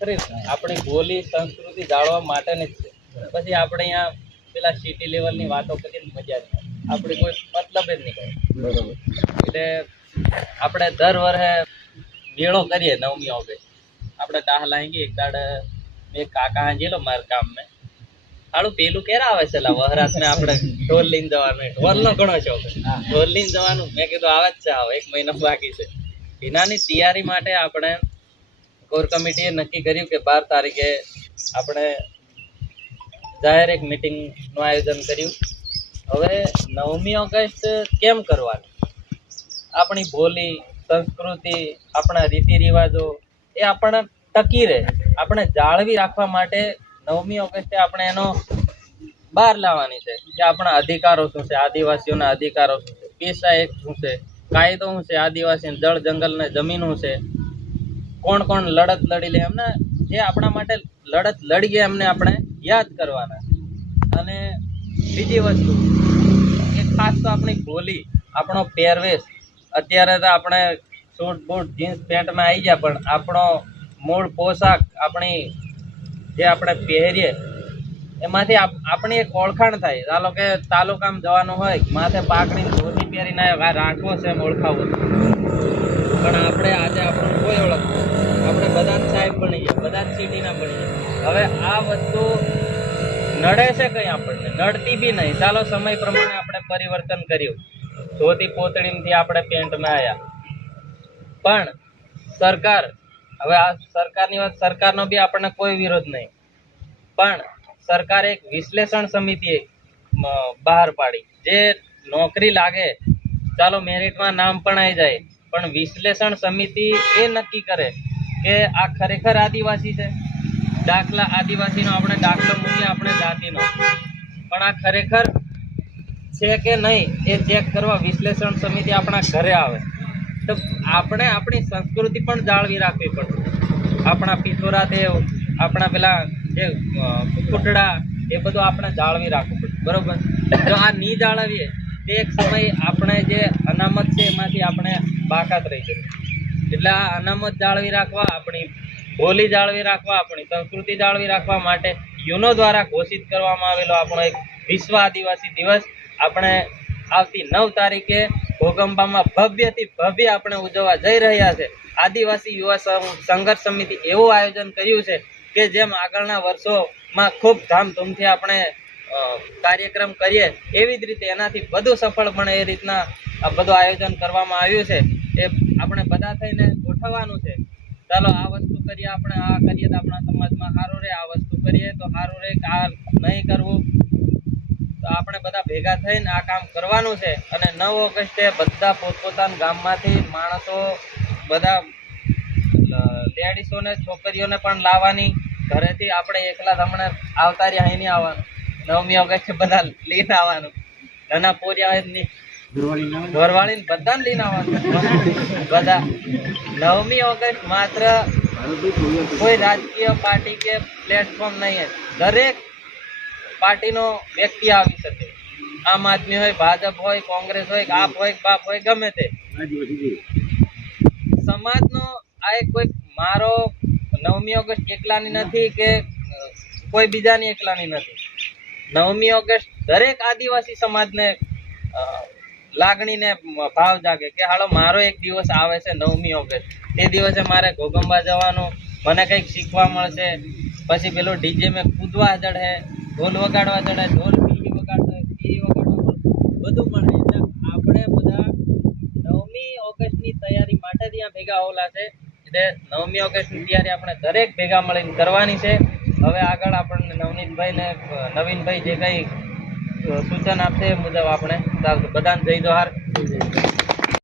આપણી બોલી સંસ્કૃતિ જાળવવા માટેની જ છે. પછી આપણે અહીંયા પેલા સિટી લેવલની વાતો કરીને મજા નહીં, આપણી કોઈ મતલબ જ નહીં કરે. એટલે આપણે દર વર્ષે મેળો કરીએ 9મી ઓગસ્ટ. આપણે દાહલા આંગી એક દાડ એક કાકા હાંજેલો મારા ગામમાં હાલું પેલું ક્યારે આવે છે વહરાત ને આપણે ઢોલ લઈને જવાનું. ઢોલનો ઘણો શોખ, ઢોલ લઈને જવાનું. મેં કીધું આવે જ છે, આવો 1 મહિનો બાકી છે. એનાની તૈયારી માટે આપણે કોર કમિટીએ નક્કી કર્યું કે 12 તારીખે આપણે જાહેર એક મિટિંગનું આયોજન કર્યું. હવે 9મી ઓગસ્ટ કેમ કરવાનું, આપણી બોલી સંસ્કૃતિ આપણા રીતિ રિવાજો એ આપણે ટકી રહે, આપણે જાળવી રાખવા માટે 9મી ઓગસ્ટે આપણે એનો બહાર લાવવાની છે કે આપણા અધિકારો શું છે, આદિવાસીઓના અધિકારો શું છે, પેશા એક શું છે, કાયદો શું છે, આદિવાસી જળ જંગલ ને જમીન શું છે, કોણ કોણ લડત લડી લે, એમને જે આપણા માટે લડત લડી ગયા એમને આપણે યાદ કરવાના. અને બીજી વસ્તુ એ ખાસ તો આપણી બોલી, આપણો પહેરવેશ. અત્યારે તો આપણે સૂટ બૂટ જીન્સ પેન્ટમાં આવી ગયા, પણ આપણો મૂળ પોશાક, આપણી જે આપણે પહેરીએ એમાંથી આપણી એક ઓળખાણ થાય. ચાલો કે તાલુકામાં જવાનું હોય, માથે પાકડી ધોતી પહેરીને રાખવો છે એમ ઓળખાવું, પણ આપણે આજે આપણું કોઈ ઓળખતું, આપણે બધા સાહેબ બની ગયા, બધા સિટીના બની ગયા. હવે આ વસ્તુ નડે છે કંઈ આપણને, નડતી બી નહીં. ચાલો સમય પ્રમાણે આપણે પરિવર્તન કર્યું, ધોતી પોતળીમાંથી આપણે પેન્ટમાં આવ્યા. પણ સરકાર, હવે આ સરકારની વાત, સરકારનો બી આપણને કોઈ વિરોધ નહીં, પણ સરકારે એક વિશ્લેષણ સમિતિ બહાર પાડી. જે નોકરી લાગે, ચાલો મેરિટમાં નામ પણ આવી જાય, પણ વિશ્લેષણ સમિતિ એ નક્કી કરે કે આ ખરેખર આદિવાસી છે. દાખલા આદિવાસીનો આપણે દાખલો મૂકીએ, આપણે જાતિનો, પણ આ ખરેખર છે કે નહીં એ ચેક કરવા વિશ્લેષણ સમિતિ આપણા ઘરે આવે. તો આપણે આપણી સંસ્કૃતિ પણ જાળવી રાખવી પડશે. આપણા પિથોરા દેવ, આપણા પેલા જે કુટડા, એ બધું આપણે જાળવી રાખવું પડશે, બરોબર? જો આ નહીં જાળવીએ તે એક સમય આપણે જે અનામત છે એમાંથી આપણે બાકાત રહી જઈએ. એટલે આ અનામત જાળવી રાખવા, આપણી બોલી જાળવી રાખવા, આપણી સંસ્કૃતિ જાળવી રાખવા માટે યુનો દ્વારા ઘોષિત કરવામાં આવેલો આપણો એક વિશ્વ આદિવાસી દિવસ આપણે આવતી 9 તારીખે ઘોગંબામાં ભવ્યથી ભવ્ય આપણે ઉજવવા જઈ રહ્યા છે. આદિવાસી યુવા સંઘર્ષ સમિતિ એવું આયોજન કર્યું છે કે જેમ આગળના વર્ષોમાં ખૂબ ધામધૂમથી આપણે કાર્યક્રમ કરીએ એવી જ રીતે એનાથી વધુ સફળ બને એ રીતના આ બધું આયોજન કરવામાં આવ્યું છે. એ આપણે બધા થઈને ગોઠવવાનું છે. ચાલો આ વસ્તુ કરીએ, આપણે આ કરીએ તો આપણા સમાજમાં સારું રહે, આ વસ્તુ કરીએ તો સારું રહે, આ નહીં કરવું. તો આપણે બધા ભેગા થઈને આ કામ કરવાનું છે. અને 9 ઓગસ્ટે બધા પોતપોતાના ગામમાંથી માણસો, બધા લેડીસોને છોકરીઓને પણ લાવવાની ઘરેથી. આપણે એકલા હમણાં આવતા રહ્યા અહીં નહીં આવવાનું, 9મી ઓગસ્ટે બધા લઈને આવવાનું. નાના પોરિયા ઘરવાળીને બધાને લઈને આવવાનું. બધા 9મી ઓગસ્ટ માત્ર કોઈ રાજકીય પાર્ટી કે પ્લેટફોર્મ નહીં, દરેક પાર્ટીનો વ્યક્તિ આવી શકે. આમ આદમી હોય, ભાજપ હોય, કોંગ્રેસ હોય, આપ હોય, બાપ હોય, ગમે તે સમાજનો આ એક કોઈ મારો 9મી ઓગસ્ટ એકલાની નથી કે કોઈ બીજાની એકલાની નથી. 9મી ઓગસ્ટ દરેક આદિવાસી સમાજને લાગણીને ભાવ જાગે કે હાલો મારો એક દિવસ આવે છે 9મી ઓગસ્ટ, તે દિવસે મારે ઘોગંબા જવાનું, મને કંઈક શીખવા મળશે. પછી પેલું ડીજે મેં કૂદવા ચડે, ઢોલ વગાડવા ચડે, ઢોલ પીહી વગાડવા બધું મળે. એટલે આપણે બધા 9મી ઓગસ્ટની તૈયારી માટે ત્યાં ભેગા હોલા છે. એટલે 9મી ઓગસ્ટની તૈયારી આપણે દરેક ભેગા મળીને કરવાની છે. હવે આગળ આપણને નવનીતભાઈ ને નવીનભાઈ જે કંઈ સૂચન આપશે એ મુજબ આપણે ચાલશું. બધાને જય જોહાર.